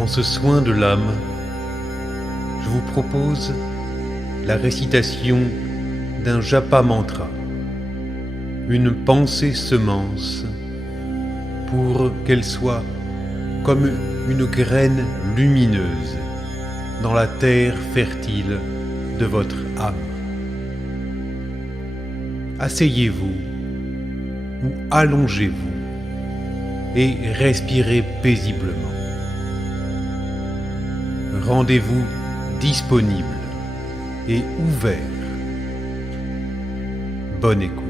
Dans ce soin de l'âme, je vous propose la récitation d'un japa mantra, une pensée semence pour qu'elle soit comme une graine lumineuse dans la terre fertile de votre âme. Asseyez-vous ou allongez-vous et respirez paisiblement. Rendez-vous disponible et ouvert. Bonne écoute.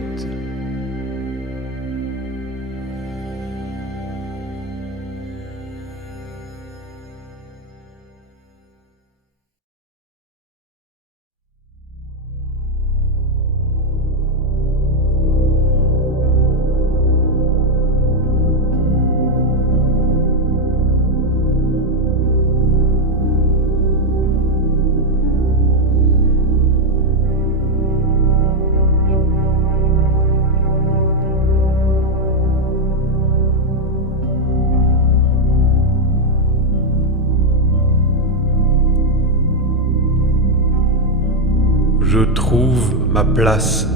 Je trouve ma place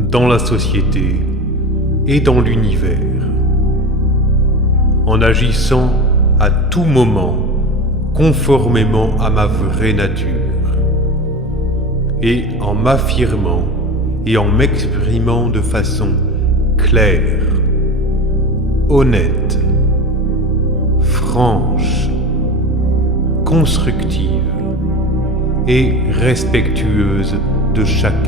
dans la société et dans l'univers, en agissant à tout moment conformément à ma vraie nature, et en m'affirmant et en m'exprimant de façon claire, honnête, franche, constructive et respectueuse de chacun.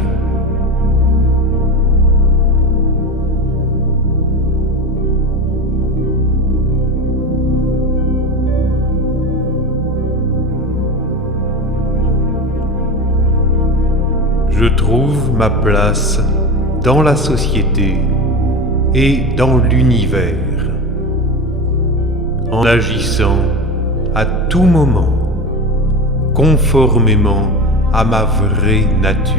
Je trouve ma place dans la société et dans l'univers, en agissant à tout moment conformément à ma vraie nature,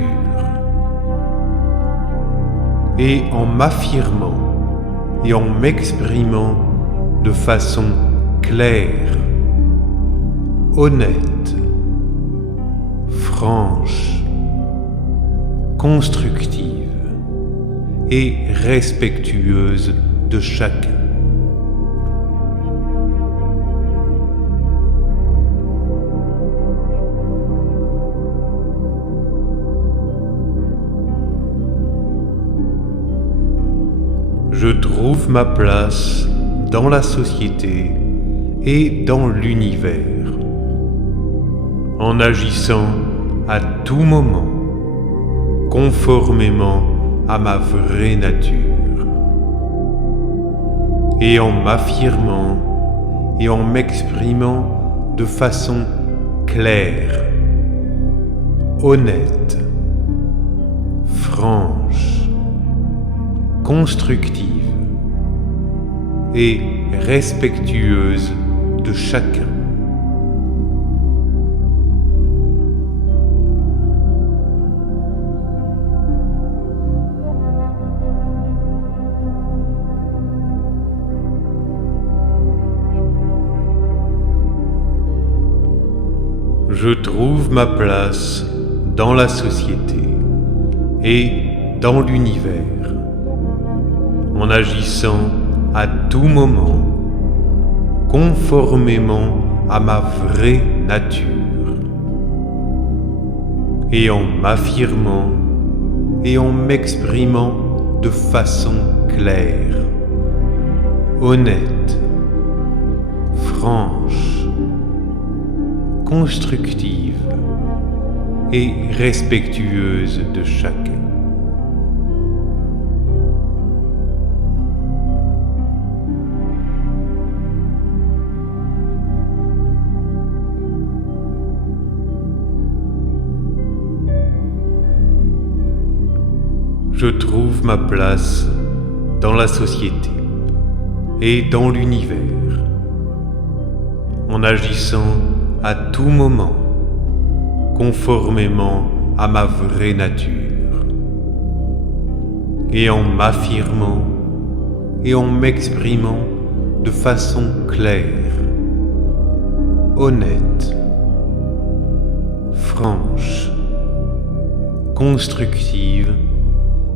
et en m'affirmant et en m'exprimant de façon claire, honnête, franche, constructive et respectueuse de chacun. Je trouve ma place dans la société et dans l'univers, en agissant à tout moment conformément à ma vraie nature, et en m'affirmant et en m'exprimant de façon claire, honnête, franche, constructive et respectueuse de chacun. Je trouve ma place dans la société et dans l'univers, en agissant à tout moment conformément à ma vraie nature, et en m'affirmant et en m'exprimant de façon claire, honnête, franche, constructive et respectueuse de chacun. Je trouve ma place dans la société et dans l'univers, en agissant à tout moment conformément à ma vraie nature, et en m'affirmant et en m'exprimant de façon claire, honnête, franche, constructive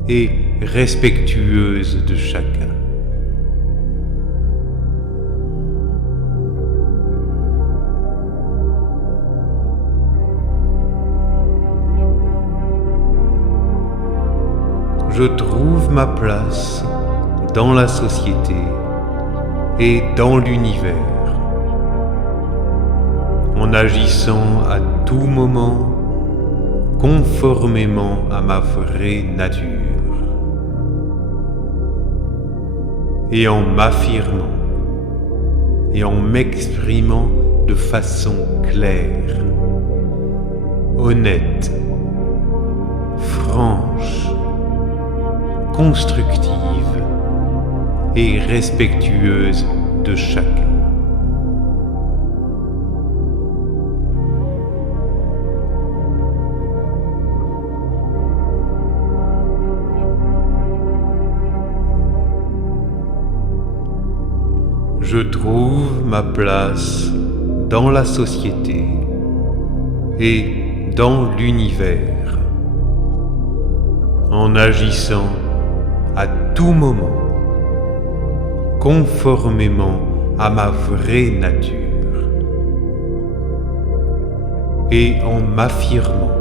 et respectueuse de chacun. Je trouve ma place dans la société et dans l'univers, en agissant à tout moment conformément à ma vraie nature et en m'affirmant et en m'exprimant de façon claire, honnête, franche, constructive et respectueuse de chacun. Je trouve ma place dans la société et dans l'univers, en agissant à tout moment conformément à ma vraie nature et en m'affirmant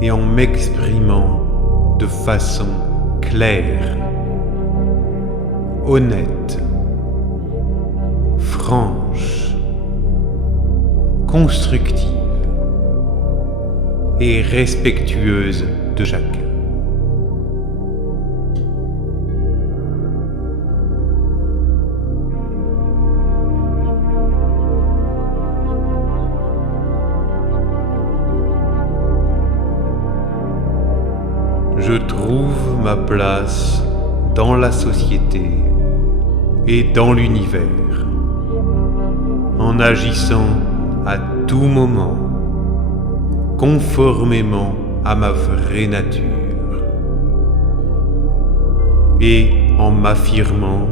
et en m'exprimant de façon claire, honnête, franche, constructive et respectueuse de chacun. Je trouve ma place dans la société et dans l'univers, en agissant à tout moment conformément à ma vraie nature et en m'affirmant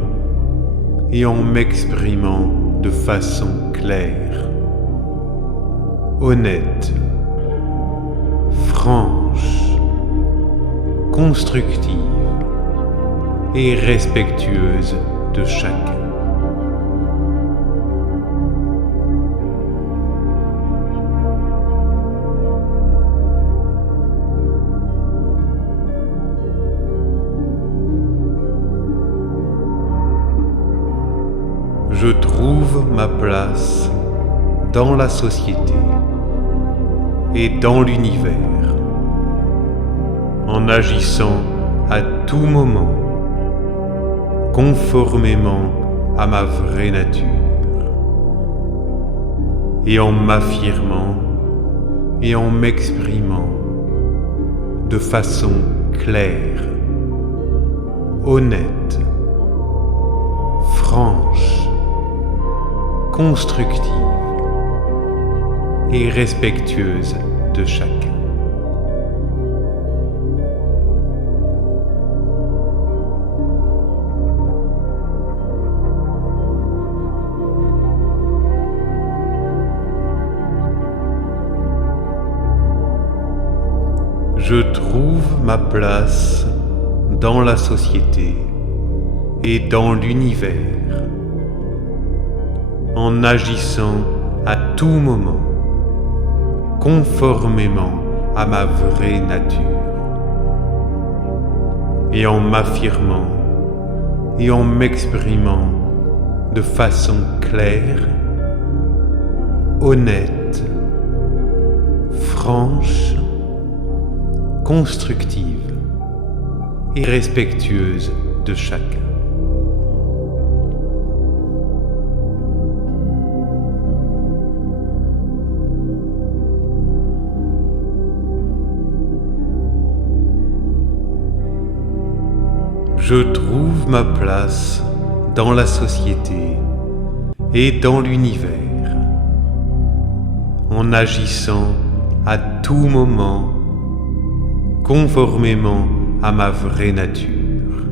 et en m'exprimant de façon claire, honnête, franche, constructive et respectueuse de chacun. Je trouve ma place dans la société et dans l'univers, en agissant à tout moment conformément à ma vraie nature et en m'affirmant et en m'exprimant de façon claire, honnête, franche, constructive et respectueuse de chacun. Je trouve ma place dans la société et dans l'univers, en agissant à tout moment conformément à ma vraie nature et en m'affirmant et en m'exprimant de façon claire, honnête, franche, constructive et respectueuse de chacun. Je trouve ma place dans la société et dans l'univers, en agissant à tout moment conformément à ma vraie nature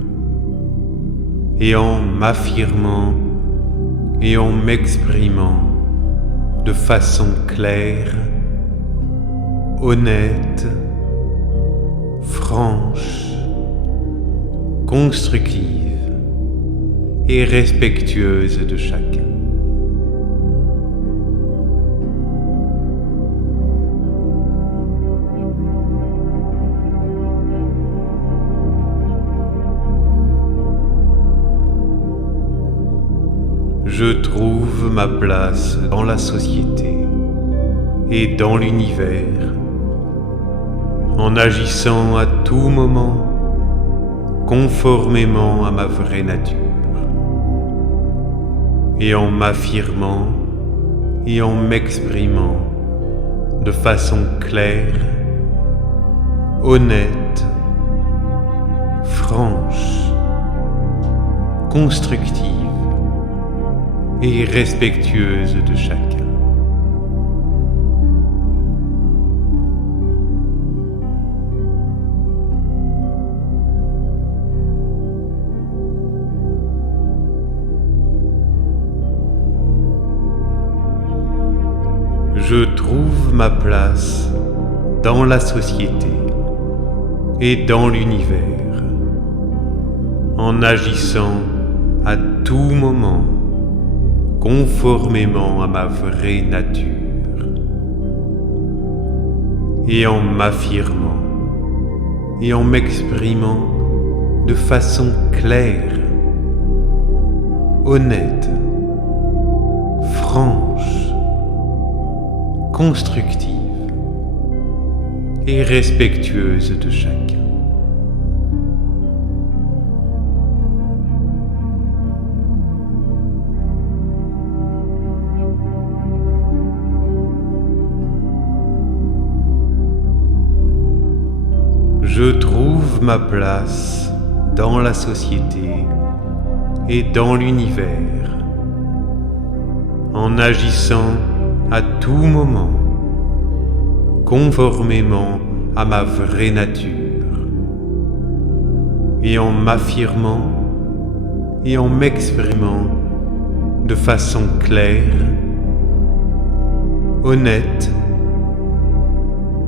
et en m'affirmant et en m'exprimant de façon claire, honnête, franche, constructive et respectueuse de chacun. Je trouve ma place dans la société et dans l'univers en agissant à tout moment conformément à ma vraie nature et en m'affirmant et en m'exprimant de façon claire, honnête, franche, constructive et respectueuse de chacun. Je trouve ma place dans la société et dans l'univers en agissant à tout moment conformément à ma vraie nature et en m'affirmant et en m'exprimant de façon claire, honnête, franche, constructive et respectueuse de chacun. Je trouve ma place dans la société et dans l'univers en agissant à tout moment conformément à ma vraie nature et en m'affirmant et en m'exprimant de façon claire, honnête,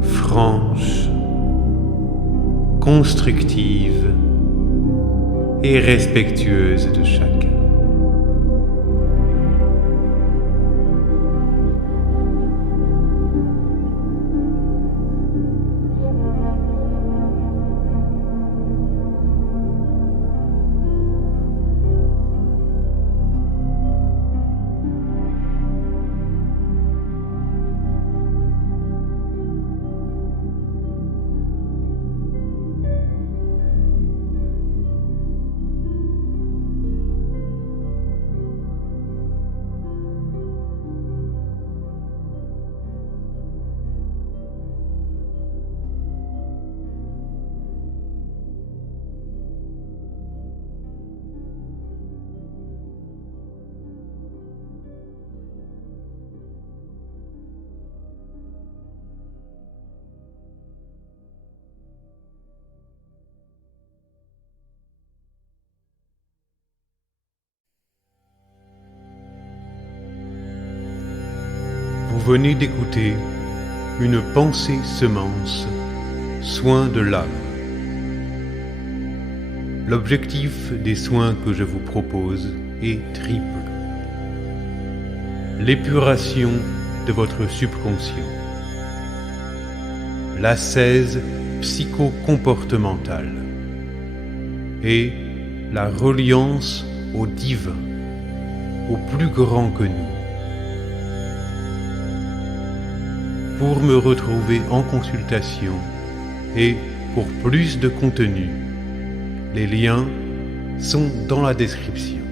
franche, constructive et respectueuse de chacun. Vous venez d'écouter une pensée semence, soin de l'âme. L'objectif des soins que je vous propose est triple. L'épuration de votre subconscient, l'ascèse psycho-comportementale et la reliance au divin, au plus grand que nous. Pour me retrouver en consultation et pour plus de contenu, les liens sont dans la description.